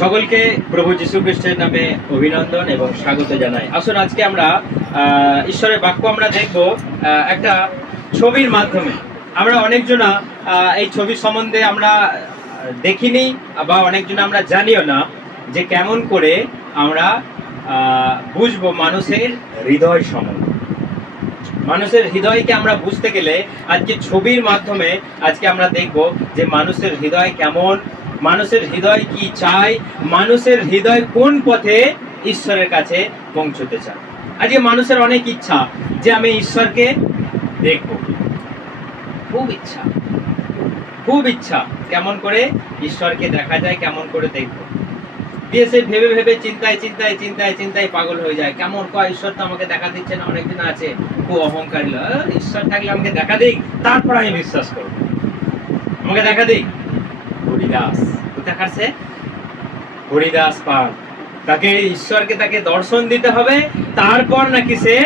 সকলকে প্রভু যীশু খ্রিস্টের নামে অভিনন্দন এবং স্বাগত জানাই। আসুন আজকে আমরা ঈশ্বরের বাক্য আমরা দেখব একটা ছবির মাধ্যমে। আমরা অনেকজনা এই ছবি সম্বন্ধে আমরা দেখিনি বা অনেকজন আমরা জানিও না যে কেমন করে আমরা বুঝবো মানুষের হৃদয় সম্বন্ধে। মানুষের হৃদয়কে আমরা বুঝতে গেলে আজকে ছবির মাধ্যমে আজকে আমরা দেখব যে মানুষের হৃদয় কেমন, মানুষের হৃদয় কি চায়, মানুষের হৃদয় কোন পথে ঈশ্বরের কাছে পৌঁছতে চায়। আজকে মানুষের অনেক ইচ্ছা যে আমি ঈশ্বরকে দেখব, খুব ইচ্ছা, খুব ইচ্ছা কেমন করে ঈশ্বরকে দেখা যায়, কেমন করে দেখব। দিয়ে সে ভেবে ভেবে চিন্তায় চিন্তায় চিন্তায় চিন্তায় পাগল হয়ে যায়। কেমন কয় ঈশ্বর তো আমাকে দেখা দিচ্ছে না। অনেকদিন আছে খুব অহংকারী, ঈশ্বর থাকলে আমাকে দেখা দিক, তারপর আমি বিশ্বাস করব, আমাকে দেখা দিক। হরিদাস কোথায় কাছে হরিদাস পাল, তাকে ঈশ্বরকে তাকে দর্শন দিতে হবে, তারপর নাকি সে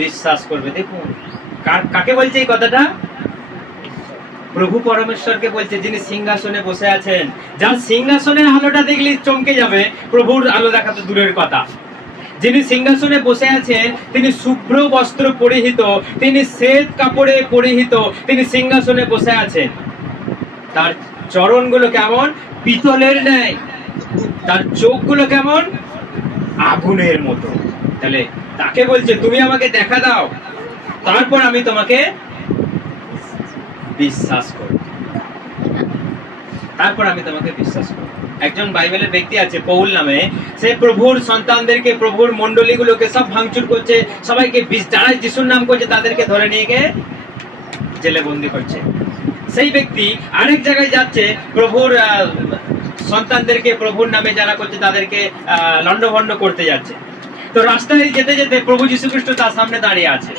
বিশ্বাস করবে। দেখুন কাকে বলছে এই কথাটা? প্রভু পরমেশ্বরকে বলছে, যিনি সিংহাসনে বসে আছেন, যার সিংহাসনের আলোটা দেখলে চমকে যাবে। প্রভুর আলো দেখা তো দূরের কথা। যিনি সিংহাসনে বসে আছেন, তিনি শুভ্র বস্ত্র পরিহিত, তিনি শ্বেত কাপড়ে পরিহিত, তিনি সিংহাসনে বসে আছেন। তার চরণগুলো কেমন? পিতলের ন্যায়। তার চোখগুলো কেমন? আগুনের মতো। তাহলে তাকে বলছে তুমি আমাকে দেখা দাও, তারপর আমি তোমাকে বিশ্বাস করব, তারপর আমি তোমাকে বিশ্বাস করব। একজন বাইবেলের ব্যক্তি আছে পৌল নামে, সে প্রভুর সন্তানদেরকে, প্রভুর মণ্ডলীগুলোকে সব ভাঙচুর করছে, সবাইকে যারা যিশুর নাম করছে তাদেরকে ধরে নিয়ে গিয়ে জেলে বন্দি করছে। সেই ব্যক্তি আরেক জায়গায় যাচ্ছে, প্রভুর সন্তানদেরকে, প্রভুর নামে যারা করছে তাদেরকে লন্ডভন্ড করতে যাচ্ছে। তো রাস্তায় যেতে যেতে প্রভু যীশু খ্রিস্ট তার সামনে দাঁড়িয়ে আছে।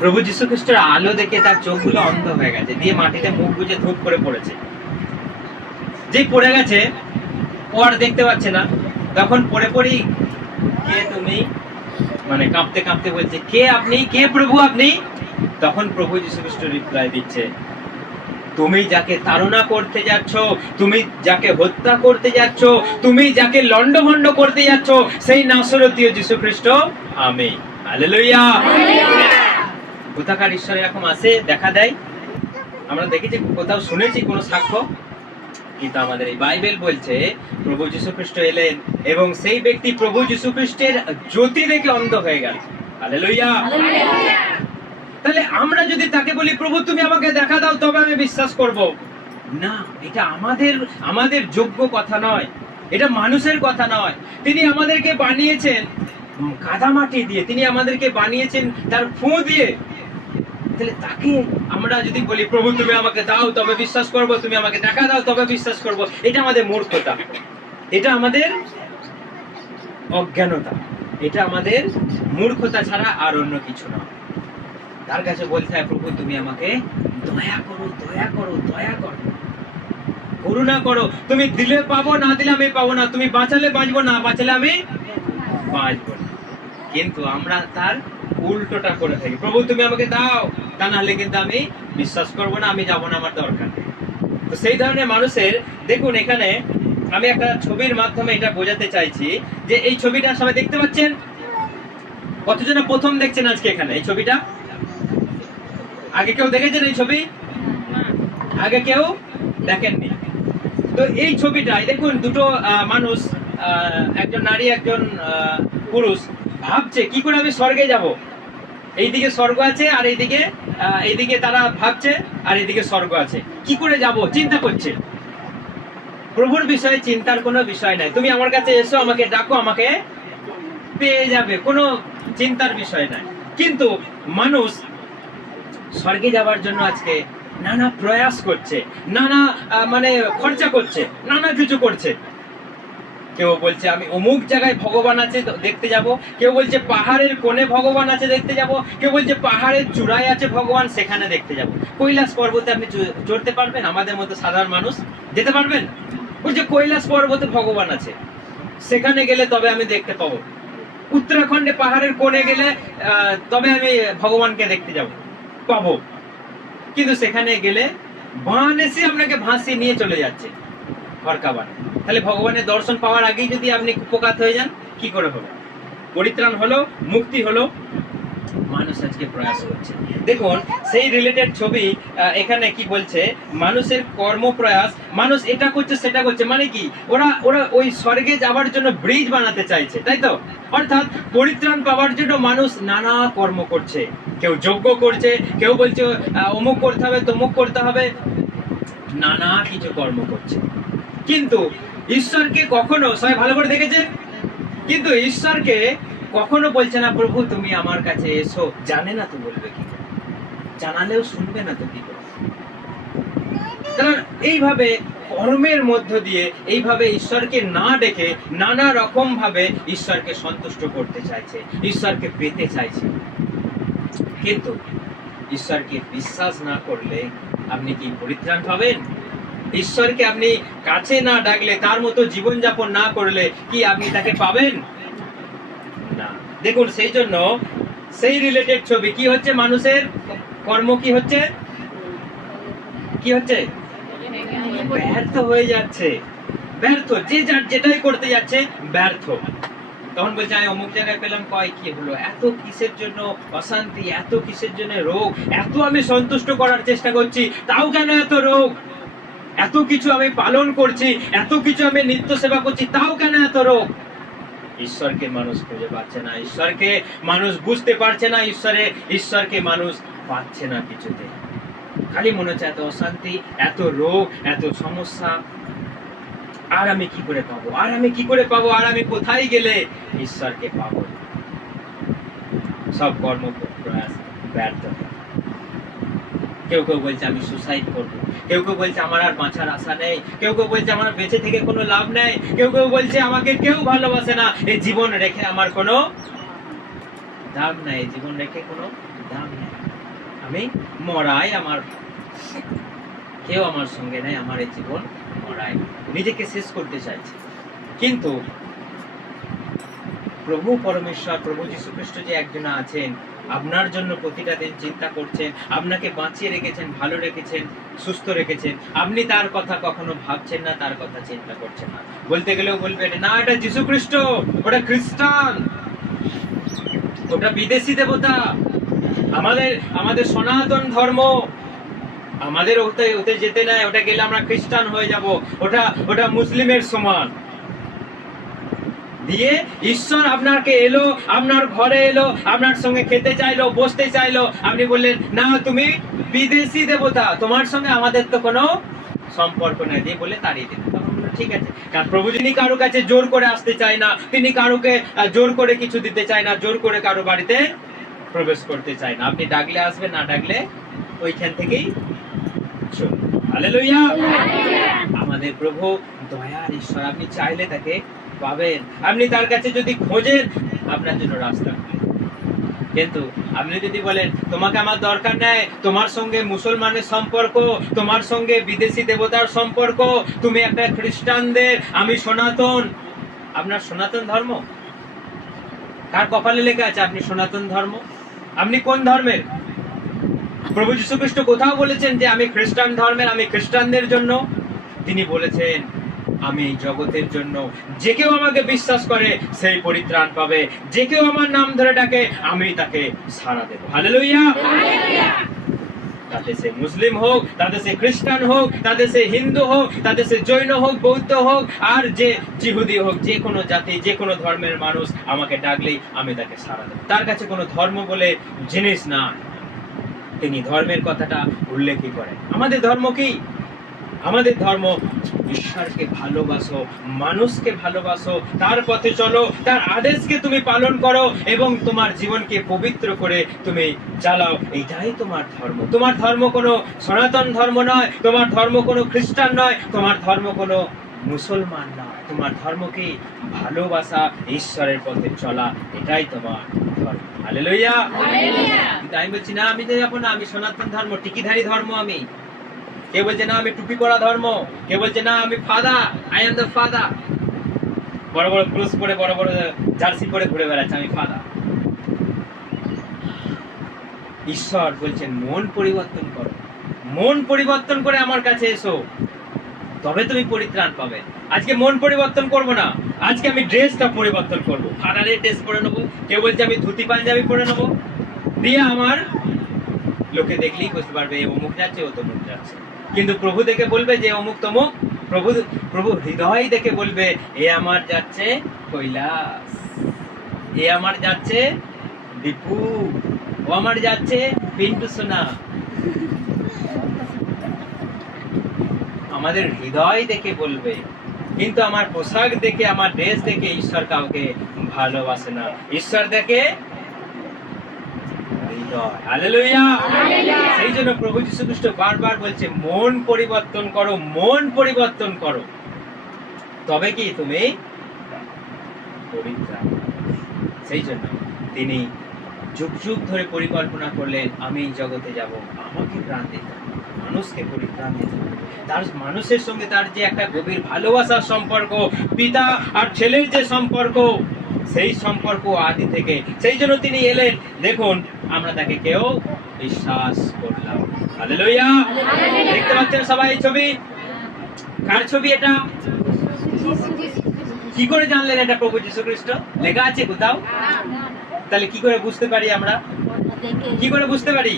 প্রভু যীশু খ্রিস্টের আলো দেখে তার চোখগুলো অন্ধ হয়ে গেছে, দিয়ে মাটিতে মুখ গুজে ধূপ করে পড়েছে। যে পড়ে গেছে ও আর দেখতে পাচ্ছে না। তখন পড়ে পড়ি, কে তুমি, মানে কাঁপতে কাঁপতে বলছে, কে আপনি, কে প্রভু আপনি? তখন প্রভু যীশু খ্রিস্ট রিপ্লাই দিচ্ছে, তুমি যাকে তাড়না করতে যাচ্ছ, তুমি যাকে হত্যা করতে যাচ্ছ, তুমি যাকে লন্ডভন্ড করতে যাচ্ছ, সেই নাসরতীয় যীশু খ্রিস্ট আমি। হালেলুয়া। কোথাকার ঈশ্বর এরকম আসে, দেখা দেয়? আমরা দেখেছি, কোথাও শুনেছি কোন সাক্ষ্য? কিন্তু আমাদের এই বাইবেল বলছে প্রভু যীশু খ্রিস্ট এলেন এবং সেই ব্যক্তি প্রভু যীশু খ্রিস্টের জ্যোতি দেখে অন্ধ হয়ে গেল। হালেলুয়া। তাহলে আমরা যদি তাকে বলি প্রভু তুমি আমাকে দেখা দাও তবে আমি বিশ্বাস করব, না, এটা আমাদের যোগ্য কথা নয়, এটা মানুষের কথা নয়। তিনি আমাদেরকে বানিয়েছেন কাদামাটি দিয়ে, তিনি আমাদেরকে বানিয়েছেন তার ফু দিয়ে। তাহলে তাকে আমরা যদি বলি প্রভু তুমি আমাকে দাও তবে বিশ্বাস করব, তুমি আমাকে দেখা দাও তবে বিশ্বাস করব, এটা আমাদের মূর্খতা, এটা আমাদের অজ্ঞানতা, এটা আমাদের মূর্খতা ছাড়া আর অন্য কিছু না। তার কাছে বলতে হয় প্রভু তুমি আমাকে দয়া করো, দয়া করো, দয়া করো, করুণা করো। তুমি দিলে পাবো, না দিলে আমি পাবো না। তুমি বাঁচালে বাঁচবো, না বাঁচালে আমি বাঁচবো না। কিন্তু আমরা তার উল্টোটা করে থাকি, প্রভু তুমি আমাকে দাও, তা না হলে কিন্তু আমি বিশ্বাস করবো না, আমি যাবো না, আমার দরকার। তো সেই ধরনের মানুষের, দেখুন এখানে আমি একটা ছবির মাধ্যমে এটা বোঝাতে চাইছি যে এই ছবিটা সবাই দেখতে পাচ্ছেন? কতজনে প্রথম দেখছেন আজকে এখানে এই ছবিটা? আগে কেউ দেখেছেন এই ছবি? আগে কেউ দেখেননি। তো এই ছবিটাই দেখুন, দুটো মানুষ, একজন নারী একজন পুরুষ, ভাবছে কি করে আমি স্বর্গে যাব। এইদিকে স্বর্গ আছে আর এইদিকে তারা ভাবছে, আর এইদিকে স্বর্গ আছে, কি করে যাব চিন্তা করছে। প্রভুর বিষয়ে চিন্তার কোনো বিষয় নাই। তুমি আমার কাছে এসো, আমাকে ডাকো, আমাকে পেয়ে যাবে, কোনো চিন্তার বিষয় নাই। কিন্তু মানুষ স্বর্গে যাবার জন্য আজকে নানা প্রয়াস করছে, নানা মানে খরচা করছে, নানা কিছু করছে। কেউ বলছে আমি অমুক জায়গায় ভগবান আছে দেখতে যাব, কেউ বলছে পাহাড়ের কোণে ভগবান আছে দেখতে যাব, কেউ বলছে পাহাড়ের চূড়ায় আছে ভগবান, সেখানে দেখতে যাব। কৈলাস পর্বতে আপনি চড়তে পারবেন? আমাদের মতো সাধারণ মানুষ যেতে পারবেন? বলছে কৈলাস পর্বতে ভগবান আছে, সেখানে গেলে তবে আমি দেখতে পাবো। উত্তরাখণ্ডে পাহাড়ের কোণে গেলে তবে আমি ভগবানকে দেখতে যাব, পাবো। কিন্তু সেখানে গেলে বান এসে আপনাকে ভাসিয়ে নিয়ে চলে যাচ্ছে। ফরকা বানায়। তাহলে ভগবানের দর্শন পাওয়ার আগেই যদি আপনি কুপকাত হয়ে যান, কি করে হবে? পরিত্রাণ হলো, মুক্তি হলো, মানুষ আজকে প্রয়াস করছে। দেখুন সেই রিলেটেড ছবি এখানে কি বলছে, মানুষের কর্মপ্রয়াস, মানুষ এটা করছে সেটা করছে, মানে কি ওরা ওরা ওই স্বর্গে যাওয়ার জন্য ব্রিজ বানাতে চাইছে, তাই তো? অর্থাৎ পরিত্রাণ পাওয়ার জন্য মানুষ নানা কর্ম করছে, কেউ যজ্ঞ করছে, কেউ বলছে অমুক করতে হবে, তমুক করতে হবে, নানা কিছু কর্ম করছে। কিন্তু ঈশ্বরকে কখনো, সবাই ভালো করে দেখেছেন, কিন্তু ঈশ্বরকে কখনো বলছে না প্রভু তুমি আমার কাছে এসো। জানে না তো বলবে কি করে, জানালেও শুনবে না তো কি করে। কারণ এইভাবে কর্মের মধ্য দিয়ে, এইভাবে ঈশ্বরকে না ডেকে নানা রকম ভাবে ঈশ্বরকে সন্তুষ্ট করতে চাইছে, ঈশ্বরকে পেতে চাইছে। কিন্তু ঈশ্বরকে বিশ্বাস না করলে আপনি কি পরিত্রাণ পাবেন? ঈশ্বরকে আপনি কাছে না ডাকলে, তার মতো জীবনযাপন না করলে কি আপনি তাকে পাবেন না? দেখুন সেই জন্য সেই রিলেটেড ছবি কি হচ্ছে, মানুষের কর্ম কি হচ্ছে, কি হচ্ছে, ব্যর্থ হয়ে যাচ্ছে, ব্যর্থ, যে যার যেটাই করতে যাচ্ছে ব্যর্থ। তখন বলছে আমি অমুক জায়গায় পেলাম, কয় কি হলো, এত কিসের জন্য অশান্তি, এত কিসের জন্য রোগ, এত আমি সন্তুষ্ট করার চেষ্টা করছি তাও কেন এত রোগ, এত কিছু আমি পালন করছি, এত কিছু আমি নিত্য সেবা করছি তাও কেন এত রোগ। ঈশ্বরকে মানুষ খুঁজে পাচ্ছে না, ঈশ্বরকে মানুষ বুঝতে পারছে না, ঈশ্বরকে মানুষ পাচ্ছে না কিছুতে। খালি মনে হচ্ছে এত অশান্তি, এত রোগ, এত সমস্যা, আর আমি কি করে পাবো, আর আমি কি করে পাবো, আর আমি কোথায় গেলে ঈশ্বরকে পাবো। সব কর্ম প্রয়াস ব্যর্থ। কেউ কেউ বলছে আমি সুসাইড করবো, কেউ কেউ বলছে আমার আর বাঁচার আশা নেই, কেউ কেউ বলছে আমার বেঁচে থেকে কোনো লাভ নেই, কেউ কেউ বলছে আমাকে কেউ ভালোবাসে না, এই জীবন রেখে আমার কোনো দাম নাই, জীবন রেখে কোনো দাম নেই, আমি মরাই আমার, কেউ আমার সঙ্গে নেই, আমার এই জীবন মরাই, নিজেকে শেষ করতে চাইছে। কিন্তু প্রভু পরমেশ্বর, প্রভু যীশু খ্রিস্ট যে একজন আছেন, আপনার জন্য প্রতিটা দিন চিন্তা করছেন, আপনাকে বাঁচিয়ে রেখেছেন, ভালো রেখেছেন, সুস্থ রেখেছেন, আপনি তার কথা কখনো ভাবছেন না, তার কথা চিন্তা করছেন না। বলতে গেলেও বলবেন না এটা যীশু খ্রিস্ট, ওটা খ্রিস্টান, ওটা বিদেশি দেবতা, আমাদের সনাতন ধর্ম, আমাদের ওতে যেতে নাই, ওটা গেলে আমরা খ্রিস্টান হয়ে যাব, ওটা মুসলিমের সমান। দিয়ে ঈশ্বর আপনাকে এলো, আপনার ঘরে এলো, আপনার সঙ্গে খেতে চাইলো, বসতে চাইলো, আপনি বললেন না তুমি বিদেশি দেবতা, তোমার সঙ্গে আমাদের তো কোনো সম্পর্ক নাই, দিয়ে বলে তাড়িয়ে দিন। ঠিক আছে, কারণ প্রভু যিনি কারো কাছে জোর করে আসতে চায় না, তিনি কারোকে জোর করে কিছু দিতে চায় না, জোর করে কারো বাড়িতে প্রবেশ করতে চায় না। আপনি ডাকলে আসবে, না ডাকলে ওইখান থেকেই চলবে। হালেলুয়া। আমাদের প্রভু দয়ার ঈশ্বর, আপনি চাইলে তাকে পাবেন, আপনি তার কাছে যদি খোঁজেন আপনার জন্য রাস্তা খুলে। কিন্তু আপনি যদি বলেন তোমাকে আমার দরকার নেই, তোমার সঙ্গে মুসলমানের সম্পর্ক, তোমার সঙ্গে বিদেশি দেবতার সম্পর্ক, তুমি একটা খ্রিস্টানদের, আমি সনাতন, আপনার সনাতন ধর্ম কার কপালে লেখা আছে? আপনি সনাতন ধর্ম, আপনি কোন ধর্মের? প্রভু যীশু খ্রিস্ট কোথাও বলেছেন যে আমি খ্রিস্টান ধর্মের, আমি খ্রিস্টানদের জন্য? তিনি বলেছেন আমি জগতের জন্য, যে কেউ আমাকে বিশ্বাস করে সেই পরিত্রাণ পাবে, যে কেউ আমার নাম ধরে ডাকে আমি তাকে সাড়া দেব। হালেলুয়া। তাতে সে মুসলিম হোক, তাতে সে খ্রিস্টান হোক, তাতে সে হিন্দু হোক, তাতে সে জৈন হোক, বৌদ্ধ হোক, আর যে জিহুদি হোক, যে কোনো জাতি, যে কোনো ধর্মের মানুষ আমাকে ডাকলেই আমি তাকে সাড়া দেব। তার কাছে কোনো ধর্ম বলে জিনিস না, তিনি ধর্মের কথাটা উল্লেখই করেন। আমাদের ধর্ম কি? আমাদের ধর্ম ঈশ্বরকে ভালোবাসো, মানুষকে ভালোবাসো, তার পথে চলো, তার আদেশকে তুমি পালন করো এবং তোমার জীবনকে পবিত্র করে তুমি চালাও, এইটাই তোমার ধর্ম। তোমার ধর্ম কোনো সনাতন ধর্ম নয়, তোমার ধর্ম কোনো খ্রিস্টান নয়, তোমার ধর্ম কোনো মুসলমান নয়, তোমার ধর্ম কি? ভালোবাসা, ঈশ্বরের পথে চলা, এটাই তোমার ধর্ম। হালেলুয়া। কিন্তু আমি বলছি না আমি যাবো না, আমি সনাতন ধর্ম, টিকিধারী ধর্ম আমি। কে বলছে না আমি টুপি পরা ধর্ম, কে বলছে না আমি father, I am the father, বড় বড় ক্রুশ পরে, বড় বড় জার্সি পরে ঘুরে বেড়াচ্ছে, আমি ফাদার। ঈশ্বর বলছেন মন পরিবর্তন করো, মন পরিবর্তন করে আমার কাছে এসো, তবে তুমি পরিত্রাণ পাবে। আজকে মন পরিবর্তন করব না, আজকে আমি ড্রেসটা পরিবর্তন করব। ফাটারে ড্রেস পরে নেবো, কেউ বলছে আমি ধুতি পাঞ্জাবি পরে নেবো, দিয়ে আমার লোকে দেখলেই বুঝতে পারবে এ অমুক যাচ্ছে, ও তমুক যাচ্ছে। কিন্তু প্রভু দেখে বলবে যে অমুক তমুক। প্রভু প্রভু হৃদয় দেখে বলবে এ আমার যাচ্ছে কৈলাস, এ আমার যাচ্ছে দীপু, ও আমার যাচ্ছে পিন্টু সোনা। আমাদের হৃদয় দেখে বলবে, কিন্তু আমার পোশাক দেখে, আমার ড্রেস দেখে ঈশ্বর কাউকে ভালোবাসে না। ঈশ্বর দেখে হৃদয়। হালেলুয়া। সেই জন্য প্রভু যীশু খ্রিস্ট বারবার বলছে মন পরিবর্তন করো, মন পরিবর্তন করো, তবে কি তুমি পরিত্রাণ। সেই জন্য তিনি যুগ যুগ ধরে পরিকল্পনা করলেন আমি এই জগতে যাব, আমাকে প্রাণ দিতে হবে, মানুষকে পরিত্রাণ দিতে হবে। তার মানুষের সঙ্গে তার যে একটা গভীর ভালোবাসার সম্পর্ক, পিতা আর ছেলের যে সম্পর্ক, সেই সম্পর্ক আদি থেকে। সেই জন্য তিনি এলেন। দেখুন আমরা তাকে কেউ বিশ্বাস করলাম। হালেলুয়া। দেখতে পাচ্ছেন সবাই এই ছবি? কার ছবি এটা? কি করে জানলেন এটা প্রভু যীশু খ্রিস্ট? লেখা আছে কোথাও? তাহলে কি করে বুঝতে পারি আমরা? কি করে বুঝতে পারি?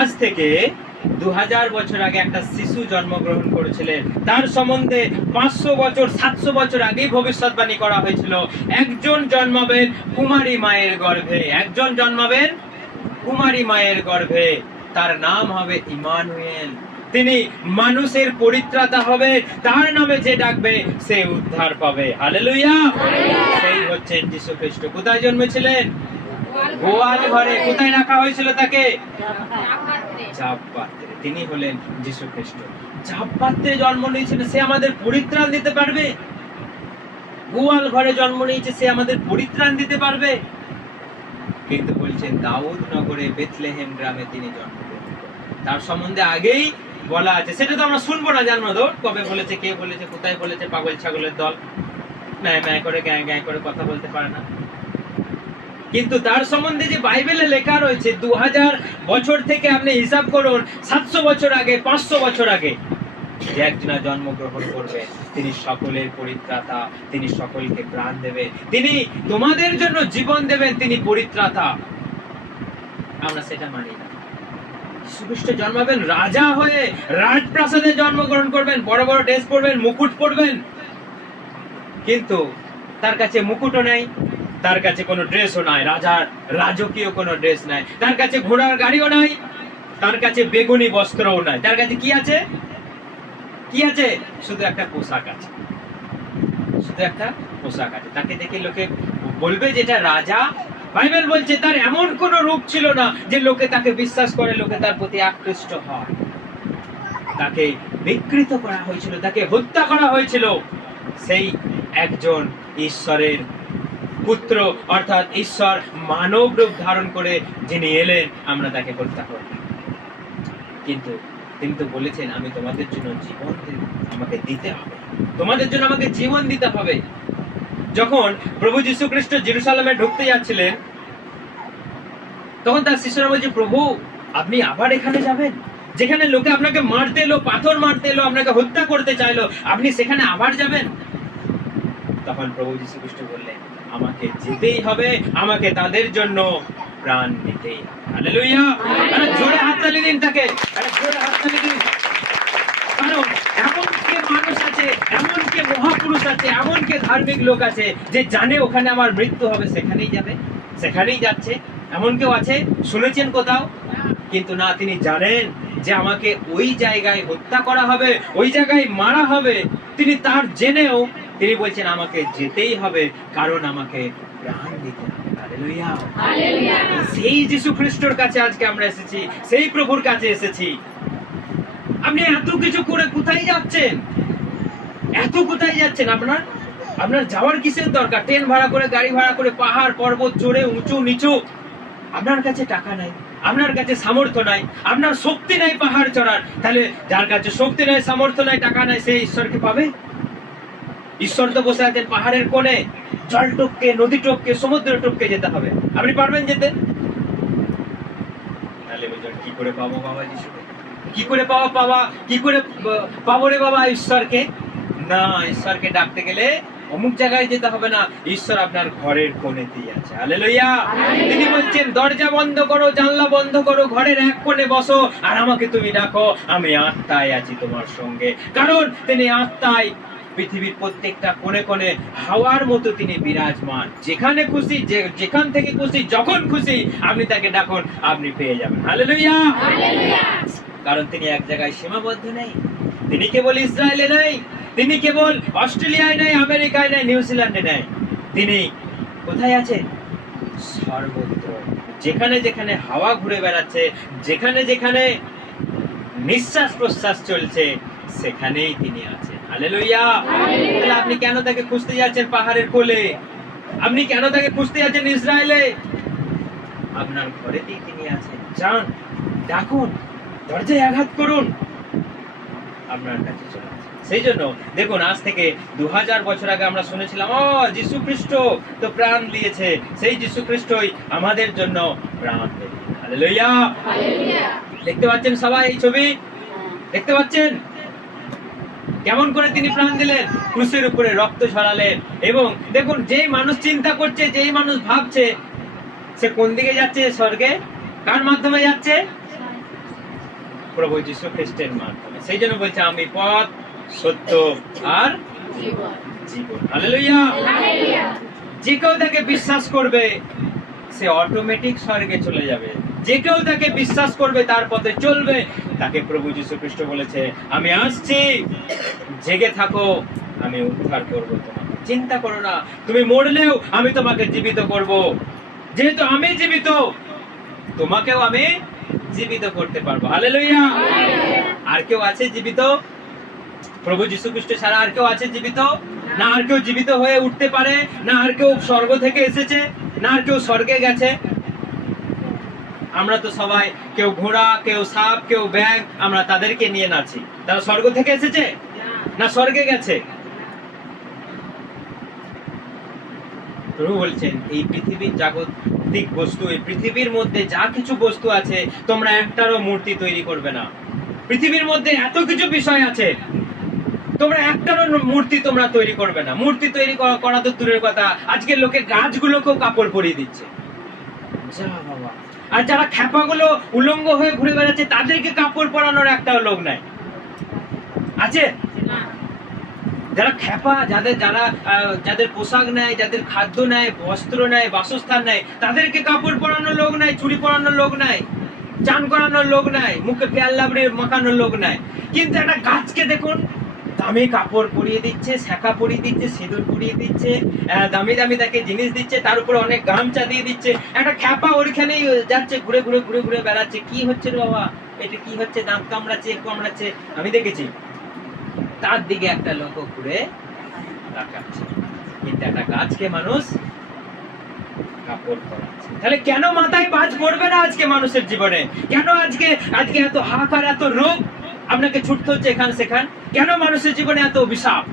আজ থেকে 2000 বছর আগে একটা শিশু জন্মগ্রহণ করেছিলেন, তার সম্বন্ধে 500 বছর 700 বছর আগে ভবিষ্যৎবাণী করা হয়েছিল। একজন জন্মাবেন কুমারী মায়ের গর্ভে, একজন জন্মাবেন কুমারী মায়ের গর্ভে, তার নাম হবে ইমানুয়েল। তিনি মানুষের পরিত্রাতা হবে, তার নামে যে ডাকবে সে উদ্ধার পাবে। হালেলুয়া। সেই হচ্ছেন যীশু খ্রিস্ট। কোথায় জন্মেছিলেন? গোয়াল ঘরে। কোথায় রাখা হয়েছিল তাকে? চাপ পাত্রে। তিনি হলেন যীশু খ্রিস্ট। চাপ পাত্রে জন্ম নিয়েছিল, সে আমাদের পরিত্রাণ দিতে পারবে। গোয়াল ঘরে জন্ম নিয়েছে, সে আমাদের পরিত্রাণ দিতে পারবে। কিন্তু বলছেন দাউদ নগরে বেথলেহেম গ্রামে তিনি জন্মগ্রহণ করেন। তার সম্বন্ধে আগেই বলা আছে, সেটা তো আমরা শুনবো না, জানবো তো কবে বলেছে, কে বলেছে, কোথায় বলেছে। পাগল ছাগলের দল ম্যায় ম্যায় করে গ্যাঁ গ্যাঁ করে কথা বলতে পারে না। কিন্তু তার সম্বন্ধে যে বাইবেলে লেখা রয়েছে 2000 বছর থেকে আপনি হিসাব করুন, 700 বছর আগে, 500 বছর আগে যে একজনা জন্মগ্রহণ করবে, তিনি সকলের পরিত্রাতা, তিনি সকলকে প্রাণ দেবে, তিনি তোমাদের জন্য জীবন দেবেন, তিনি পরিত্রাতা। আমরা সেটা মানি না। যীশু খ্রিস্ট জন্মাবেন রাজা হয়ে, রাজপ্রাসাদে জন্মগ্রহণ করবেন, বড় বড় ড্রেস পরবেন, মুকুট পরবেন। কিন্তু তার কাছে মুকুটও নেই, তার কাছে কোনো ড্রেসও নাই, রাজার রাজকীয় কোনো ড্রেস নাই, তার কাছে ঘোড়ার গাড়িও নাই, তার কাছে বেগুনি বস্ত্রও নাই। তার কাছে কি আছে? কি আছে? শুধু একটা পোশাক আছে, শুধু একটা পোশাক আছে। তাকে দেখে লোকে বলবে যেটা রাজা। বাইবেল বলছে তার এমন কোন রূপ ছিল না যে লোকে তাকে বিশ্বাস করে, লোকে তার প্রতি আকৃষ্ট হয়। তাকে বিকৃত করা হয়েছিল, তাকে হত্যা করা হয়েছিল। সেই একজন ঈশ্বরের পুত্র, অর্থাৎ ঈশ্বর মানব রূপ ধারণ করে যিনি এলেন, আমরা তাকে হত্যা করব। কিন্তু তিনি তো বলেছেন আমি তোমাদের জন্য জীবন দেব, আমাকে দিতে হবে, তোমাদের জন্য আমাকে জীবন দিতে হবে। যখন প্রভু যীশু খ্রিস্ট জেরুসালেমে ঢুকতে যাচ্ছিলেন, তখন তার শিষ্যরা বলছে প্রভু আপনি আবার এখানে যাবেন, যেখানে লোকে আপনাকে মারতে এলো, পাথর মারতে এলো, আপনাকে হত্যা করতে চাইলো, আপনি সেখানে আবার যাবেন? তখন প্রভু যীশু খ্রিস্ট বললেন আমাকে যেতেই হবে, আমাকে তাদের জন্য প্রাণ দিতেই হবে। হালেলুয়া। জোরে হাততালি দিন তাকে, জোরে হাততালি দিন। কারণ এমন কে মানুষ আছে, এমন কে মহাপুরুষ আছে, এমন কে ধার্মিক লোক আছে যে জানে ওখানে আমার মৃত্যু হবে, সেখানেই যাবে, সেখানেই যাচ্ছে। এমন কেউ আছে? শুনেছেন কোথাও? কিন্তু না, তিনি জানেন যে আমাকে ওই জায়গায় হত্যা করা হবে, ওই জায়গায় মারা হবে। তিনি তার জেনেও তিনি বলছেন আমাকে যেতেই হবে, কারণ আমাকে প্রাণ দিতে হবে। হালেলুয়া। হালেলুয়া। সেই যীশু খ্রিস্টর কাছে আজকে আমরা এসেছি, সেই প্রভুর কাছে এসেছি। আপনি এত কিছু করে কোথায় যাচ্ছেন? এত কোথায় যাচ্ছেন? আপনার যাওয়ার কিসের দরকার? ট্রেন ভাড়া করে, গাড়ি ভাড়া করে, পাহাড় পর্বত চড়ে, উঁচু নিচু। আপনার কাছে টাকা নাই, আপনার কাছে সামর্থ্য নাই, আপনার শক্তি নাই পাহাড় চড়ার। তাহলে যার কাছে শক্তি নাই, সামর্থ্য নাই, টাকা নাই, সে ঈশ্বরকে পাবে? ঈশ্বর তো বসে আছেন পাহাড়ের কোণে, জল টপকে, নদী টপকে, সমুদ্র টপকে যেতে হবে। আপনি পারবেন যেতে? তাহলে বলছেন কি করে পাবো বাবা যিশুকে? কি করে পাবো রে বাবা ঈশ্বরকে? না, ঈশ্বরকে ডাকতে গেলে অমুক জায়গায় যেতে হবে না, ঈশ্বর আপনার ঘরের কোণেতেই আছে। হালেলুয়া। তিনি বলছেন দরজা বন্ধ করো, জানলা বন্ধ করো, ঘরের এক কোণে বসো আর আমাকে তুমি ডাকো, আমি আত্মায় আছি তোমার সঙ্গে। কারণ তিনি আত্মায় পৃথিবীর প্রত্যেকটা কোণে কোণে হাওয়ার মতো তিনি বিরাজমান। যেখানে খুশি, যেখান থেকে খুশি, যখন খুশি আপনি তাকে ডাকুন, আপনি পেয়ে যাবেন। হালেলুয়া। কারণ তিনি এক জায়গায় সীমাবদ্ধ নেই। তিনি কেবল ইসরায়েলে নেই, তিনি কেবল অস্ট্রেলিয়ায় নেই, আমেরিকায় নেই, নিউজিল্যান্ডে নেই। তিনি কোথায় আছেন? সর্বত্র। যেখানে যেখানে হাওয়া ঘুরে বেড়াচ্ছে, যেখানে যেখানে নিঃশ্বাস প্রশ্বাস চলছে, সেখানেই তিনি আছেন। হালেলুয়া। তাহলে আপনি কেন তাকে খুঁজতে যাচ্ছেন পাহাড়ের কোলে? আপনি কেন তাকে খুঁজতে যাচ্ছেন ইসরায়েলে? আপনার ঘরেতেই তিনি আছেন। যান, ডাকুন, দরজায় আঘাত করুন, আপনার কাছে চলে আসেন। সেই জন্য দেখুন, আজ থেকে 2000 বছর আগে আমরা শুনেছিলাম যীশু খ্রিস্ট তো প্রাণ দিয়েছে, সেই যীশু খ্রিস্টই আমাদের জন্য প্রাণ দিলেন। হালেলুয়া। দেখতে পাচ্ছেন সবাই এই ছবি? দেখতে পাচ্ছেন কেমন করে তিনি প্রাণ দিলেন? ক্রুশের উপরে রক্ত ঝরালেন। এবং দেখুন, যেই মানুষ চিন্তা করছে, যেই মানুষ ভাবছে, সে কোন দিকে যাচ্ছে? স্বর্গে। কার মাধ্যমে যাচ্ছে? প্রভু যীশু খ্রিস্টের মাধ্যমে। সেই জন্য বলছে আমি পথ, সত্য আর জীবন। হালেলুয়া। যে কেউ তাকে বিশ্বাস করবে সে অটোমেটিক স্বর্গে চলে যাবে। যে কেউ তাকে বিশ্বাস করবে, তার পথে চলবে, তাকে প্রভু যীশু খ্রিস্ট বলেছে আমি আসছি, জেগে থাকো, আমি উদ্ধার করব তোমাকে। চিন্তা করো না, তুমি মরলেও আমি তোমাকে জীবিত করব। যেহেতু আমি জীবিত, তোমাকেও আমি জীবিত করতে পারবো। হালেলুয়া। আর কেউ আছে জীবিত? প্রভু যীশু খ্রিস্ট ছাড়া আর কেউ আছে জীবিত? না আর কেউ জীবিত হয়ে উঠতে পারে? না আর কেউ স্বর্গ থেকে এসেছে? না আর কেউ স্বর্গে গেছে? আমরা তো সবাই, কেউ ঘোড়া, কেউ সাপ, কেউ ব্যাঙ, আমরা তাদেরকে নিয়ে নাচি। তারা স্বর্গ থেকে এসেছে না স্বর্গে গেছে? প্রভু বলছেন এই পৃথিবীর জাগতিক বস্তু, এই পৃথিবীর মধ্যে যা কিছু বস্তু আছে, তোমরা একটারও মূর্তি তৈরি করবে না। পৃথিবীর মধ্যে এত কিছু বিষয় আছে, তোমরা একটারও মূর্তি তোমরা তৈরি করবে না। মূর্তি তৈরি করা তো দূরের কথা, আজকে লোকে গাছগুলোকেও কাপড় পরিয়ে দিচ্ছে। যা বাবা। আর যারা খ্যাপাগুলো উলঙ্গ হয়ে ঘুরে বেড়াচ্ছে, তাদেরকে কাপড় পরানোর একটাও লোক নাই। আছে? যারা খ্যাপা, যাদের পোশাক নেয়, যাদের খাদ্য নেয়, বস্ত্র নেয়, বাসস্থান নেয়, তাদেরকে কাপড় পরানোর লোক নাই, চুড়ি পরানোর লোক নাই, চান করানোর লোক নাই, মুখে পেয়ার লাবড়ে মাখানোর লোক নাই। কিন্তু একটা গাছকে দেখুন, দামি কাপড় পরিয়ে দিচ্ছে, শাঁখা পরিয়ে দিচ্ছে, সিঁদুর পরিয়ে দিচ্ছে, দামি দামি তাকে জিনিস দিচ্ছে, তার উপরে অনেক গামছা দিয়ে দিচ্ছে। একটা খ্যাপা ওইখানেই যাচ্ছে, ঘুরে ঘুরে ঘুরে ঘুরে বেড়াচ্ছে। কি হচ্ছে রে বাবা? এটা কি হচ্ছে? দাঁত কামড়াচ্ছে। আমি দেখেছি তার দিকে একটা লোক ঘুরে তাকাচ্ছে, কিন্তু একটা গাছকে মানুষ কাপড় পরাচ্ছে। তাহলে কেন মাথায় বাজ পড়বে না আজকে মানুষের জীবনে? কেন আজকে এত হাহাকার, এত রোগ আপনাকে ছুটতে হচ্ছে এখান সেখান? কেন মানুষের জীবনে এত অভিশাপ?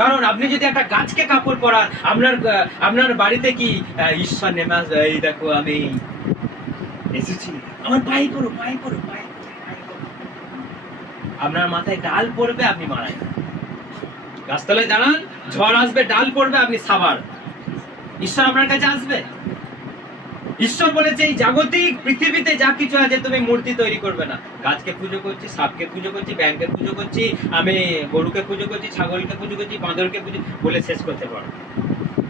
কারণ আপনি যদি একটা গাছকে কাপড় পরান, আপনার বাড়িতে কি ঈশ্বর নেমে আসবে? এই দেখো আমি এসেছি, আমার পায়ে পড়ো। আপনার মাথায় ডাল পড়বে, আপনি মারা যাবেন। গাছতলায় দাঁড়ান, ঝড় আসবে, ডাল পড়বে, আপনি সাবার। ঈশ্বর আপনার কাছে আসবে? ঈশ্বর বলেছে এই জাগতিক পৃথিবীতে যা কিছু আছে তুমি মূর্তি তৈরি করবে না। গাছকে পুজো করছি, সাপকে পুজো করছি, ব্যাঙকে পুজো করছি, আমি গরুকে পুজো করছি, ছাগলকে পুজো করছি, বাঁদরকে পুজো, বলে শেষ করতে পারবো?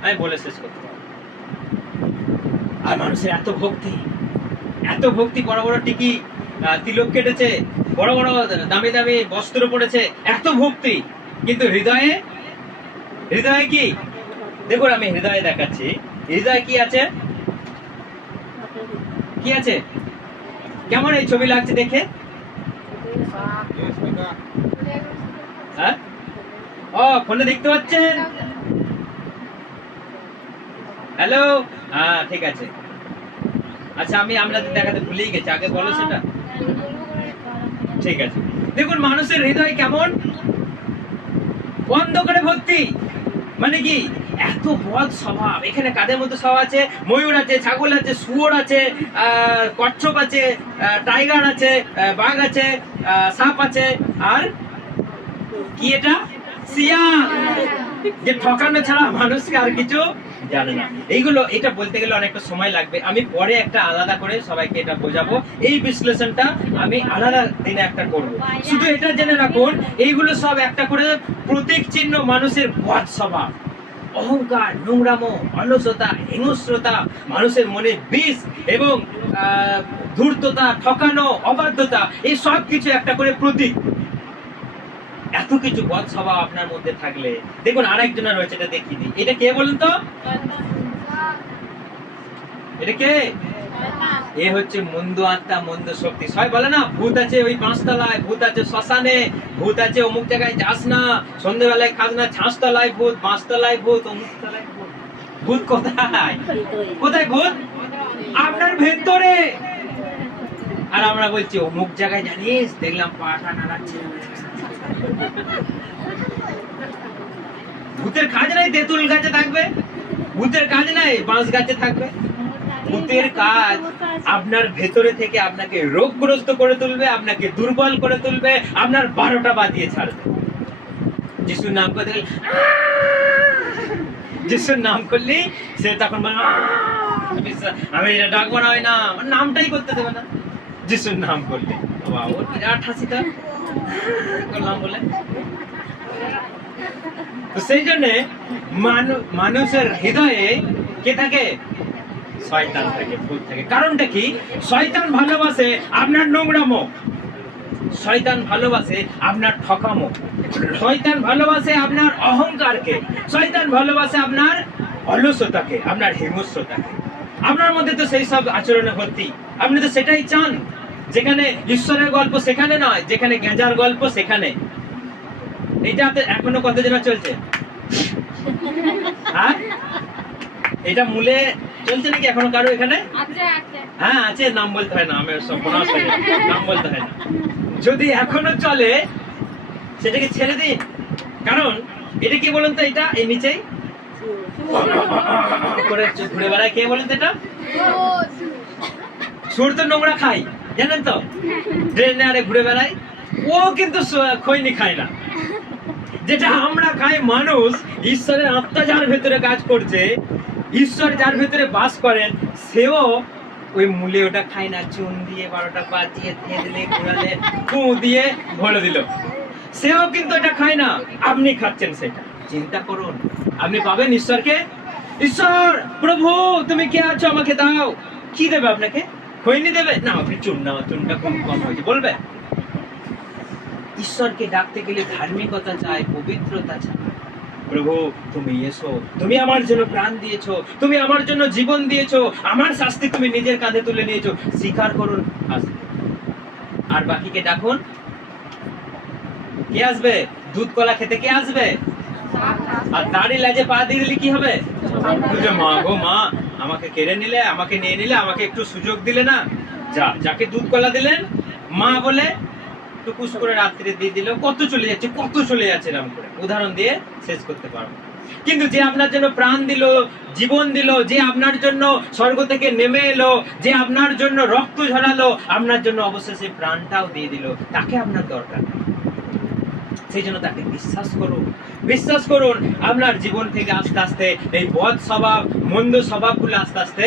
আমি বলে শেষ করতে পারবো? আর মানুষের এত ভক্তি, বড় বড় টিকি, তিলক কেটেছে, বড় বড় দামি দামি বস্ত্র পড়েছে, এত ভক্তি, কিন্তু হৃদয়ে কি? দেখুন, আমি হৃদয়ে দেখাচ্ছি, হৃদয়ে কি আছে? কি আছে? কেমন এই ছবি লাগছে দেখে? হ্যাঁ, ফোনে দেখতে পাচ্ছেন? হ্যালো, হ্যাঁ ঠিক আছে। আচ্ছা, আমি আপনাদের দেখাতে ভুলেই গেছি, আগে বলো সেটা। ঠিক আছে, দেখুন মানুষের হৃদয় কেমন? অন্ধকারে ভর্তি। মানে কি? এত বদ স্বভাব। এখানে কাদের মধ্যে সব আছে? ময়ূর আছে, ছাগল আছে, শুয়োর আছে, কচ্ছপ আছে, টাইগার আছে, বাঘ আছে, সাপ আছে, আর কি এটা? শিয়াল। যে ঠকানো ছাড়া মানুষকে আর কিছু জানে না। এটা বলতে গেলে অনেকটা সময় লাগবে। আমি পরে একটা আলাদা করে সবাইকে এটা বোঝাবো। এই বিশ্লেষণটা আমি আলাদা দিনে একটা করব। শুধু এটা জেনে রাখুন, এইগুলো সব একটা করে প্রতীক চিহ্ন মানুষের বদ স্বভাব। অহংকার, নোংরামো, অলসতা, হিংস্রতা, মানুষের মনে বিষ এবং ধূর্ততা, ঠকানো, অবাধ্যতা, এই সব কিছু একটা করে প্রতীক। এত কিছু বদ স্বভাব আপনার মধ্যে থাকলে দেখুন আরেকজনের রয়েছে, এটা দেখিয়ে দিই। এটা কে বলুন তো? এটা কে? এ হচ্ছে মন্দ আত্মা, মন্দ শক্তি। সবাই বলে না ভূত আছে ওই 5 তলায়, ভূত আছে শ্মশানে, ভূত আছে অমুক জায়গায় যাস না, সন্ধ্যেবেলায় খাস না, 6 তলায় ভূত, 5 তলায় ভূত, অমুক তলায় ভূত। ভূত কোথায়? কোথায় ভূত? আপনার ভেতরে। আর আমরা বলছি অমুক জায়গায় জানিস দেখলাম পাটা নাড়াচ্ছে। ভূতের কাজ নাই তেঁতুল গাছে থাকবে, ভূতের কাজ নাই বাঁশ গাছে থাকবে। ভূতের কাজ আপনার ভেতরে থেকে আপনাকে রোগগ্রস্ত করে তুলবে, আপনাকে দুর্বল করে তুলবে, আপনার 12টা বাজিয়ে ছাড়বে। যিশুর নাম করতে গেলে, যিশুর নাম করলে সে তখন আমি এটা ডাকবো না, হয় না, নামটাই করতে দেবে না যিশুর নাম করলে। ওর বিরাট হাসিটা করলাম বলে। তো সেই জন্য মানুষের হৃদয়ে কে থাকে? শয়তান থাকে, ভূত থাকে। কারণটা কি? শয়তান ভালোবাসে আপনার নোংরামো, শয়তান ভালোবাসে আপনার ঠকামো, শয়তান ভালোবাসে আপনার অহংকারকে, শয়তান ভালোবাসে আপনার অলসতাকে, আপনার হিংস্রতাকে। আপনার মধ্যে তো সেই সব আচরণে ভর্তি। আপনি তো সেটাই চান। যেখানে ঈশ্বরের গল্প সেখানে নয়, যেখানে গেঁজার গল্প সেখানে। এইটা এখনো কতজনা চলছে? হ্যাঁ, এটা মূলে চলছে নাকি এখনো কারো এখানে? হ্যাঁ আছে, নাম বলতে হয় না, আমি সব নাম বলতে হয় না। যদি এখনো চলে সেটাকে ছেড়ে দিন। কারণ এটা কি বলুন তো? এটা এই নিচেই করে ঘুরে বেড়ায়। কে বলেন তো এটা? সুর তো নোংরা খাই, জানেন তো, ড্রেনে আরে ঘুরে বেড়ায়। ও কিন্তু খৈনি খায় না। যেটা আমরা খাই মানুষ, ঈশ্বরের আত্মা যার ভেতরে কাজ করছে, ঈশ্বর যার ভেতরে বাস করেন, সেও ওই মূলে ওটা খায় না। চুন দিয়ে 12টা বাজিয়ে দিলে, ঘোরালে, ফু দিয়ে ভরে দিল, সেও কিন্তু এটা খায় না। আপনি খাচ্ছেন সেটা। চিন্তা করুন, আপনি পাবেন ঈশ্বরকে। ঈশ্বর, প্রভু তুমি কে আছো, আমাকে দাও। কি দেবে আপনাকে? খৈনি দেবে না? আপনি চুন নাও, চুনটা কম হয়েছে বলবে। ঈশ্বরকে ডাকতে গেলে ধার্মিকতা চাই, পবিত্রতা চাই। প্রভু তুমি এসো, তুমি আমার জন্য প্রাণ দিয়েছো, তুমি আমার জন্য জীবন দিয়েছো, আমার শাস্তি তুমি নিজের কাঁধে তুলে নিয়েছো, স্বীকার করুন। আর বাকিকে ডাকুন। কে আসবে? দুধ কলা খেতে কে আসবে? আর দাড়ি লাজে পা দিয়ে দিলে কি হবে? মা গো মা, আমাকে কেড়ে নিলে, আমাকে নিয়ে নিলে, আমাকে একটু সুযোগ দিলে না। যাকে দুধ কলা দিলেন মা বলে টুকুস করে রাত্রে দিয়ে দিল, কত চলে যাচ্ছে এরকম করে উদাহরণ দিয়ে শেষ করতে পারবো। কিন্তু যে আপনার জন্য প্রাণ দিল, জীবন দিল, যে আপনার জন্য স্বর্গ থেকে নেমে এলো, যে আপনার জন্য রক্ত ঝরালো, আপনার জন্য অবশেষে প্রাণটাও দিয়ে দিল, তাকে আপনার দরকার। সেই জন্য তাকে বিশ্বাস করুন। আপনার জীবন থেকে আস্তে আস্তে এই বদ স্বভাব, মন্দ স্বভাবগুলো আস্তে আস্তে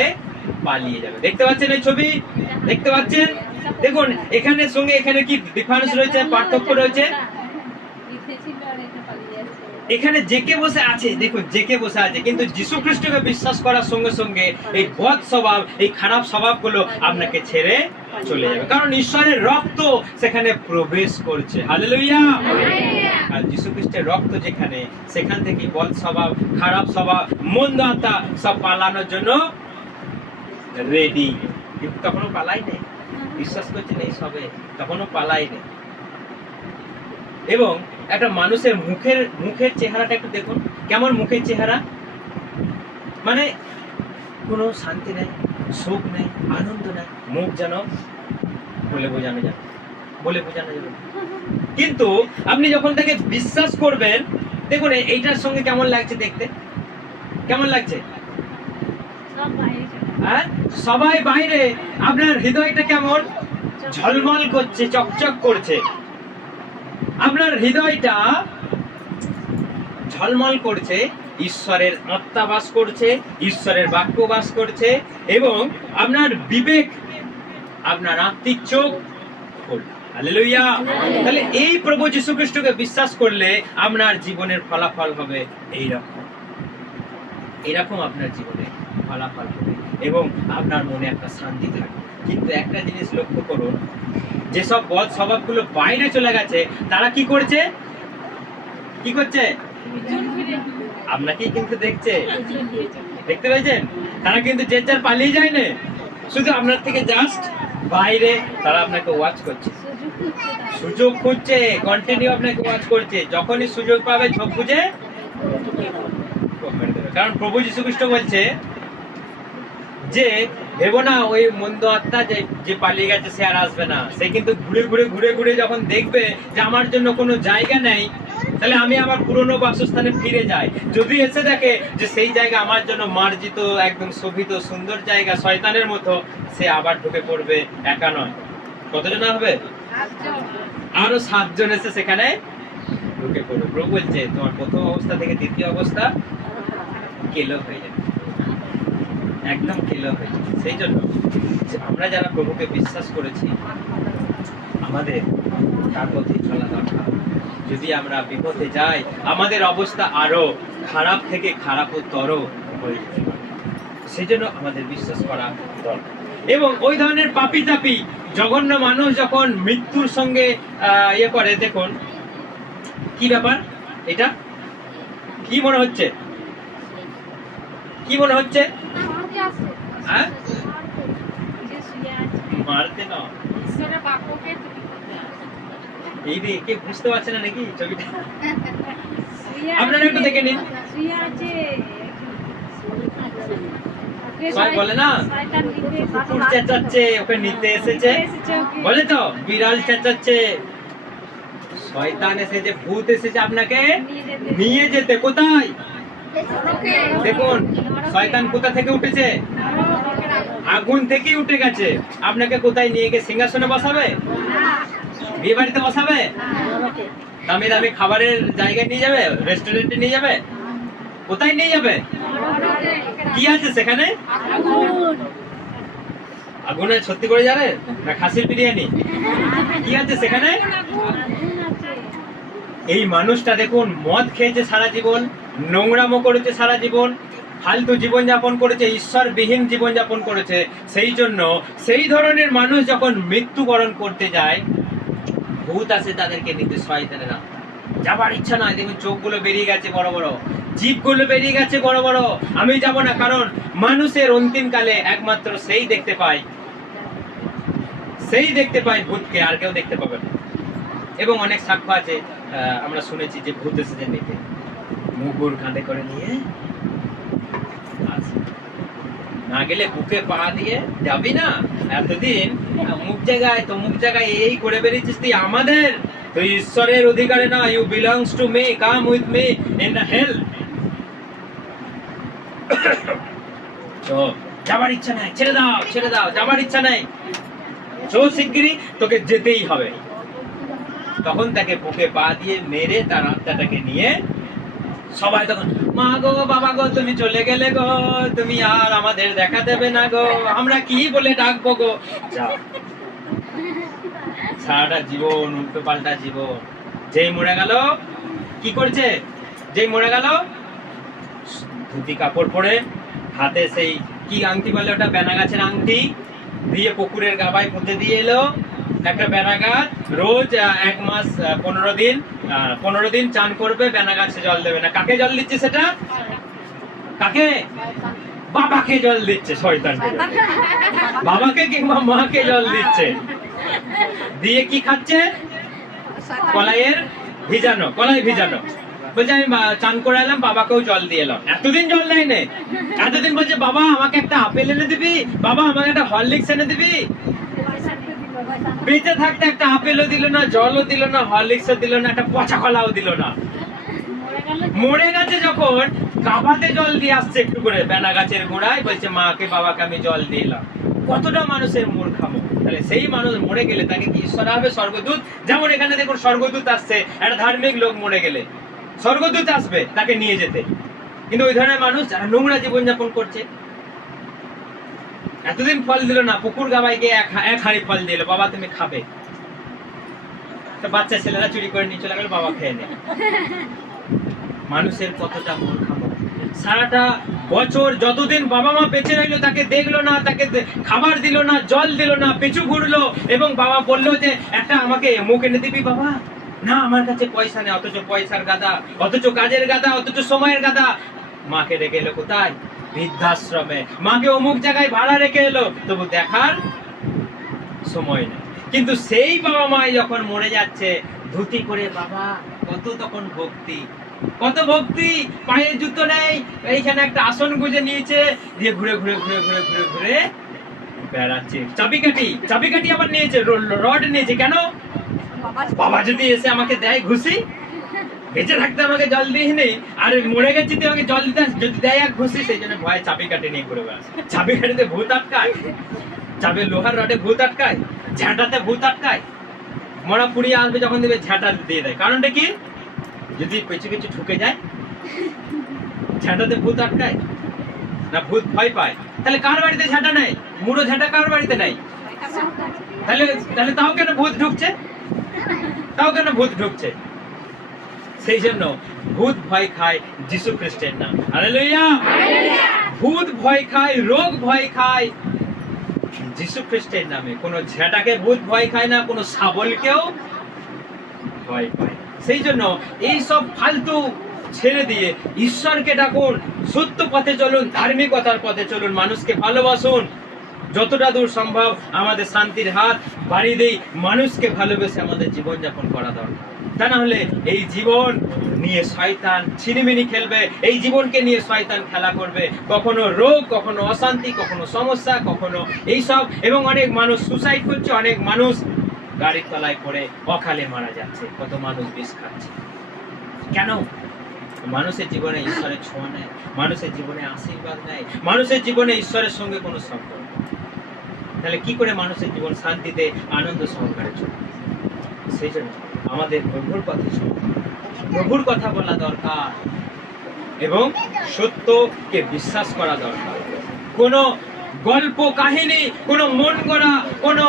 পালিয়ে যাবে। দেখতে পাচ্ছেন এই ছবি? দেখতে পাচ্ছেন? দেখুন এখানে সঙ্গে এখানে কি ডিফারেন্স রয়েছে, পার্থক্য রয়েছে। এখানে জেকে বসে আছে, দেখুন জেকে বসে আছে, কিন্তু যীশু খ্রিস্টকে বিশ্বাস করার সঙ্গে সঙ্গে এই বদ স্বভাব, এই খারাপ স্বভাবগুলো আপনাকে ছেড়ে চলে যাবে। কারণ ঈশ্বরের রক্ত সেখানে প্রবেশ করছে। হালেলুয়া। আর যীশু খ্রিস্টের রক্ত যেখানে, সেখান থেকে বদ স্বভাব, খারাপ স্বভাব, মন্দ আত্মা সব পালানোর জন্য রেডি। কিন্তু তখনও পালাই নেই, বিশ্বাস করছেন এই সবে, তখনও পালাই নেই। এবং একটা মানুষের মুখের চেহারাটা একটু দেখুন, কেমন মুখের চেহারা, মানে কোনো শান্তি নেই, সুখ নেই, আনন্দ নেই, মুখ যেন বলে বোঝানো যাবে। কিন্তু আপনি যখন তাকে বিশ্বাস করবেন, দেখুন এইটার সঙ্গে কেমন লাগছে দেখতে, কেমন লাগছে? হ্যাঁ, সবাই বাইরে, আপনার হৃদয়টা কেমন? ঝলমল করছে, চকচক করছে। আপনার হৃদয়টা ঝলমল করছে, ঈশ্বরের আত্মা বাস করছে, ঈশ্বরের বাক্য বাস করছে, এবং আপনার বিবেক, আপনার আত্মিক চোখ খোলা। হালেলুয়া। তাহলে এই প্রভু যীশু খ্রিস্টকে বিশ্বাস করলে আপনার জীবনের ফলাফল হবে এইরকম। এরকম আপনার জীবনে ফলাফল হবে এবং আপনার মনে একটা শান্তি থাকবে। কিন্তু একটা জিনিস লক্ষ্য করুন, যেসব বদ স্বভাবগুলো বাইরে চলে গেছে তারা কি করছে? কি করছে? আপনাকেই কিন্তু দেখছে, দেখতে পেয়েছেন? তারা কিন্তু যে যার পালিয়ে যায় না, শুধু আপনার থেকে জাস্ট বাইরে তারা আপনাকে ওয়াচ করছে, সুযোগ খুঁজছে, কন্টিনিউ আপনাকে ওয়াচ করছে। যখনই সুযোগ পাবে চোখ বুঝে, কারণ প্রভু যীশু খ্রিস্ট বলছে যে ভেবো না ওই মন্দ আত্মা যে পালিয়ে গেছে সে আর আসবে না। সে কিন্তু ঘুরে ঘুরে যখন দেখবে যে আমার জন্য কোনো জায়গা নেই, তাহলে আমি আমার পুরনো বাসস্থানে ফিরে যাই। যদি এসে দেখে যে সেই জায়গা আমার জন্য মার্জিত, একদম শোভিত, সুন্দর জায়গা, শয়তানের মতো, সে আবার ঢুকে পড়বে। একা নয়, কতজন হবে? আরো 7 জন এসে সেখানে ঢুকে পড়বে। প্রভু বলছে তোমার প্রথম অবস্থা থেকে দ্বিতীয় অবস্থা কেলো হয়ে যাবে, একদম কেলো হয়ে যাবে। সেই জন্য আমরা যারা প্রভুকে বিশ্বাস করেছি আমাদের তার পথে চলা দরকার। যদি আমরা বিপথে যাই আমাদের অবস্থা আরো খারাপ থেকে খারাপতর হয়ে যাবে। সেই জন্য আমাদের বিশ্বাস করা দরকার। এবং ওই ধরনের পাপী তাপী জঘন্য মানুষ যখন মৃত্যুর সঙ্গে ইয়ে করে, দেখুন কি ব্যাপার, এটা কি মনে হচ্ছে? কি মনে হচ্ছে? হ্যাঁ, মারতে না, এই রে কে বুঝতে পারছে না নাকি ছবিটা? আপনারা একটু দেখে নিন। বলে না কুকুর চেঁচাচ্ছে, ওকে নিতে এসেছে, বলে তো বিড়াল চেঁচাচ্ছে, শয়তান এসেছে, ভূত এসেছে আপনাকে নিয়ে যেতে। কোথায়? দেখুন শয়তান কোথা থেকে উঠেছে? আগুন থেকেই উঠে গেছে। আপনাকে কোথায় নিয়ে গিয়ে সিংহাসনে বসাবে? বিয়ে বাড়িতে বসাবে? দামি দামি খাবারের জায়গায় নিয়ে যাবে? রেস্টুরেন্টে নিয়ে যাবে? কোথায় নিয়ে যাবে? কি আছে সেখানে? আগুনে সত্যি করে জানেন না খাসির বিরিয়ানি? কি আছে সেখানে? এই মানুষটা দেখুন মদ খেয়েছে সারা জীবন, নোংরামো করেছে সারা জীবন, ফালতু জীবন যাপন করেছে, ঈশ্বরবিহীন জীবন যাপন করেছে। সেই জন্য সেই ধরনের মানুষ যখন মৃত্যুবরণ করতে যায়, ভূত আসে তাদেরকে নিতে, শয়তানের আত্মা। যাবার ইচ্ছা নয়, দেখুন চোখগুলো বেরিয়ে গেছে বড় বড়, জিভগুলো বেরিয়ে গেছে বড় বড়। আমি যাব না, কারণ মানুষের অন্তিম কালে একমাত্র সেই দেখতে পায়, সেই দেখতে পায় ভূতকে, আর কেউ দেখতে পাবে না। এবং অনেক সাক্ষ্য আছে, আমরা শুনেছি যে ভূত এসেছে নিতে, মুগুর কাঁধে করে নিয়ে না গেলে বুকে পা দিয়ে যাবি না। এতদিন মুখ জায়গায় তো মুখ জায়গায় এই করে বেরিয়েছিস তুই, আমাদের তুই ঈশ্বরের অধিকারে না, you belongs to me, come with me in the hell. যাবার ইচ্ছা নাই, ছেড়ে দাও ছেড়ে দাও, যাবার ইচ্ছা নাই, চো শিগগিরই, তোকে যেতেই হবে। তখন তাকে বুকে পা দিয়ে মেরে তার আত্মাটাকে নিয়ে সবাই তখন, মা গো বাবা গো তুমি চলে গেলে গো, তুমি আর আমাদের দেখা দেবে না গো, আমরা কি বলে ডাকবো গো। সারাটা জীবন উল্টো পাল্টা জীবন। যেই মরে গেল কি করছে? যেই মরে গেল ধুতি কাপড় পরে, হাতে সেই কি আংটি বলে ওটা, বেনা গাছের আংটি দিয়ে পুকুরের গাবায় পুঁতে দিয়ে এলো একটা বেনা গাছ। রোজ 1 মাস 15 দিন চান করবে, বেনা গাছে জল দেবে না। কাকে জল দিচ্ছে সেটা? কাকে? বাবাকে জল দিচ্ছে শয়তান। বাবাকে কিংবা মাকে জল দিচ্ছে। দিয়ে কি খাচ্ছে? কলাইয়ের ভিজানো, কলাই ভিজানো। বলছে আমি চান করে এলাম, বাবাকেও জল দিয়ে এলাম। এতদিন জল দেয় না, এতদিন বলছে বাবা আমাকে একটা আপেল এনে দিবি, বাবা আমাকে একটা হরলিক্স এনে দিবি। বেঁচে থাকতে একটা আপেলও দিল না, জলও দিল না, হরলিক্সও দিল না, একটা পচা কলাও দিল না। মরে গেছে যখন গাভাতে জল দিয়ে আসছে একটু করে বেনা গাছের গোড়ায়, বলছে মাকে বাবাকে আমি জল দিয়ে এলাম। কতটা মানুষের মূর্খামো। তাহলে সেই মানুষ মরে গেলে তাকে কি ঈশ্বর হবে? স্বর্গদূত। যেমন এখানে দেখুন স্বর্গদূত আসছে, একটা ধার্মিক লোক মরে গেলে স্বর্গদূত আসবে তাকে নিয়ে যেতে। কিন্তু ওই ধরনের মানুষ যারা নোংরা জীবনযাপন করছে, এতদিন ফল দিল না, পুকুর গাবায় গিয়ে এক হাঁড়ি ফল দিল, বাবা তুমি খাবে। তো বাচ্চা ছেলেরা চুরি করে নিয়ে চলে গেল, বাবা খেয়ে নেয়। মানুষের কতটা মূর্খামো। সারাটা বছর যতদিন বাবা মা বেঁচে রইলো তাকে দেখলো না, তাকে খাবার দিল না, জল দিল না, পিছু ঘুরলো, এবং বাবা বললো যে একটা আমাকে মুখ এনে দিবি বাবা, না আমার কাছে পয়সা নেই, অথচ পয়সার গাদা, অথচ কাজের গাদা, অথচ সময়ের গাদা। মাকে রেখে এলো কোথায়? বৃদ্ধাশ্রমে। মাকে অমুক জায়গায় ভাড়া রেখে এলো, তবু দেখার সময় নেই। কিন্তু সেই বাবা মা যখন মরে যাচ্ছে, ধুতি করে বাবা, কত তখন ভক্তি, কত ভক্তি। পায়ে জুতো নেই, এইখানে একটা আসন গুজে নিয়েছে, দিয়ে ঘুরে ঘুরে ঘুরে ঘুরে ঘুরে ঘুরে বেড়াচ্ছে। চাবিকাঠি আবার নিয়েছে, রড নিয়েছে। কেন? বাবা যদি এসে আমাকে দেয় ঘুষি, বেঁচে থাকতে আমাকে জল দিয়ে নেই, আর মরে গেছি তুই আমাকে জল দিতে যদি দেয় এক ঘুষি, সেই জন্য ভয় চাবিকাঠি নিয়ে ঘুরে বেড়াচ্ছে। চাবিকাঠিতে ভূত আটকায়, চাবি লোহার রডে ভূত আটকায়, ঝাঁটাতে ভূত আটকায়। মরা পুড়িয়ে আসবে যখন দেবে, ঝাঁটা দিয়ে দেয়। কারণটা কি? যদি কিছু কিছু ঢুকে যায়, ঝাঁটাতে ভূত আটকায় না, ভূত ভয় পায়। তাহলে কার বাড়িতে ঝাঁটা নেই? মুড়ো ঝাঁটা কার বাড়িতে নেই? তাহলে তাও কেন ভূত ঢুকছে? সেই জন্য ভূত ভয় খায় যিশু খ্রিস্টের নাম। হালেলুয়া। ভূত ভয় খায়, রোগ ভয় খায় যিশু খ্রিস্টের নামে। কোন ঝেঁটাকে ভূত ভয় খায় না, কোন শাবলকেও ভয় পায়। সেই জন্য এই সব ফালতু ছেড়ে দিয়ে ঈশ্বরকে ডাকুন, সত্য পথে চলুন, ধার্মিকতার পথে চলুন, মানুষকে ভালোবাসুন। যতটা দূর সম্ভব আমাদের শান্তির হাত বাড়িয়ে দেই, মানুষকে ভালোবেসে আমাদের জীবনযাপন করা দরকার। তা না হলে এই জীবন নিয়ে শয়তান ছিনিমিনি খেলবে, এই জীবনকে নিয়ে শয়তান খেলা করবে। কখনো রোগ, কখনো অশান্তি, কখনো সমস্যা, কখনো এইসব, এবং অনেক মানুষ সুসাইড করছে, অনেক মানুষ গাড়ির তলায় পড়ে অকালে মারা যাচ্ছে, কত মানুষ বিষ খাচ্ছে। কেন? মানুষের জীবনে ঈশ্বরের ছোঁয়া নেই, মানুষের জীবনে আশীর্বাদ নেই, মানুষের জীবনে ঈশ্বরের সঙ্গে কোনো সম্পর্ক। তাহলে কি করে মানুষের জীবন শান্তিতে আনন্দ সহকারে চলবে? সেই জন্য আমাদের প্রভুর কথা শুনতে, প্রভুর কথা বলা দরকার, এবং সত্যকে বিশ্বাস করা দরকার। কোনো গল্প কাহিনী, কোনো মন গড়া, কোনো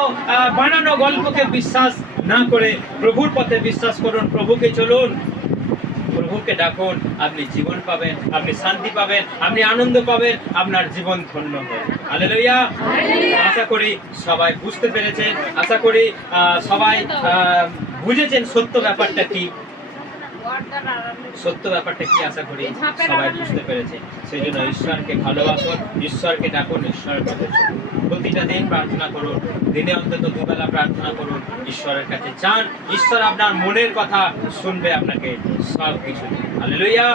বানানো গল্পকে বিশ্বাস না করে প্রভুর পথে বিশ্বাস করুন, প্রভুকে চলুন, প্রভুকে ডাকুন। আপনি জীবন পাবেন, আপনি শান্তি পাবেন, আপনি আনন্দ পাবেন, আপনার জীবন ধন্য হবে। হালেলুয়া। আশা করি সবাই বুঝতে পেরেছেন, আশা করি সবাই বুঝেছেন সত্য ব্যাপারটা কি, আশা করি সবাই বুঝতে পেরেছে। সেই জন্য ঈশ্বরকে ভালোবাসুন, ঈশ্বরকে ডাকুন, ঈশ্বরের পথে চলুন। প্রতিটা দিন প্রার্থনা করুন, দিনে অন্তত দুবেলা প্রার্থনা করুন, ঈশ্বরের কাছে চান, ঈশ্বর আপনার মনের কথা শুনবে, আপনাকে সব কিছু। হালেলুয়া।